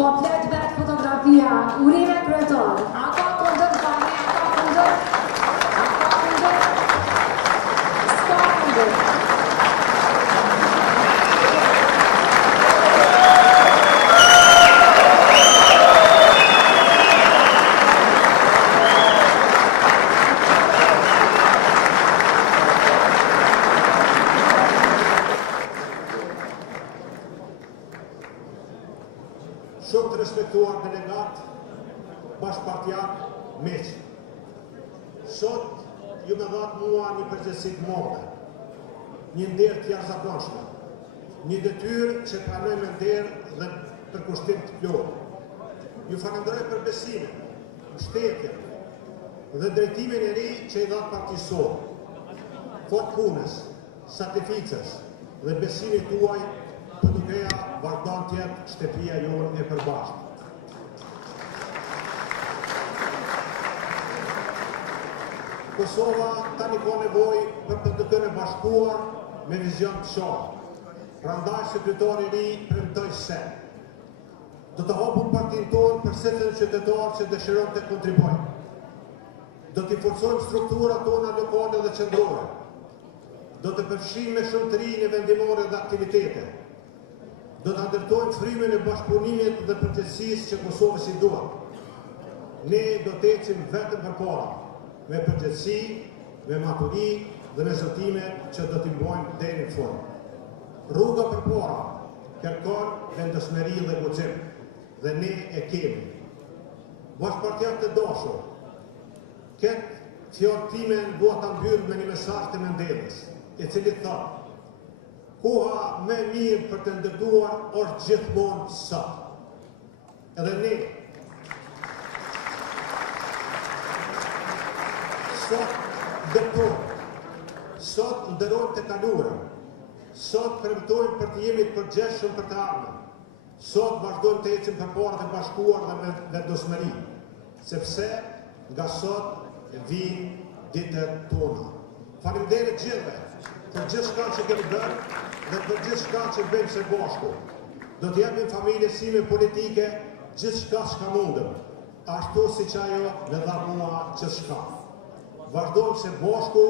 Komplet vetë fotografia, urime kryetor. A ka kundër, fani, a ka kundër? A ka kundër? S'ka kundër. Shumë të respektuar delegat, bashkëpartiak, meq. Sot ju me dhatë mua një përgjegjësi të madhe, një nder të jashtëzakonshme, një detyrë që pranoj me nder dhe për kushtim të plotë. Ju falenderoj për besimin, mbështetjen dhe drejtimin e ri që i dhatë partisor, fort punës, sakrificës dhe besimin tuaj për dukeja vazhdon tjetë shtëpia jonë e përbashkët. Kosova tani ka nevojë për PDK-n e bashkuar me vizion të qartë. Prandaj sekretari i ri premtoi se do të hapim partinë tonë për secilin qytetar që dëshiron të kontribuojë. Do të forcojmë strukturat tona lokale dhe qendrore. Do të përfshijmë me shumëtërinë e vendimore dhe aktivitete. Do të ndërtojmë frymën e bashkëpunimit dhe përgjegjësisë që Kosovës i duhet. Ne do të ecim vetëm përpara, me përgjegjësi, me maturi dhe me zotime që do t'i mbajmë deri në fund. Rruga përpara kërkon vendosmëri dhe guxim, dhe ne e kemi. Bashkëpartiak të dashur, këtë fjalë time dua ta mbyll me një mesazh të Mendelës, i cili thotë: koha me mirë për të ndërtuar është gjithmonë sot. Edhe ne sot ndërtojmë, sot ndërojmë të kaluarën, sot premtojmë për të jemi të përgjegjshëm për të ardhmen, sot vazhdojmë të ecim përpara të bashkuar dhe me vendosmëri, sepse nga sot vijnë ditët tona. Faleminderit gjithëve për gjithçka që kemi bërë dhe për gjithçka që bëjmë së bashku. Do të japim familjes time politike gjithçka çka mundem, ashtu siç ajo më dha mua gjithçka. Vazhdojmë së bashku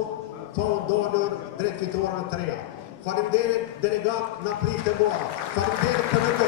pa u ndalur drejt fitorëve të reja. Faleminderit delegat na pritet e bora. Faleminderit për të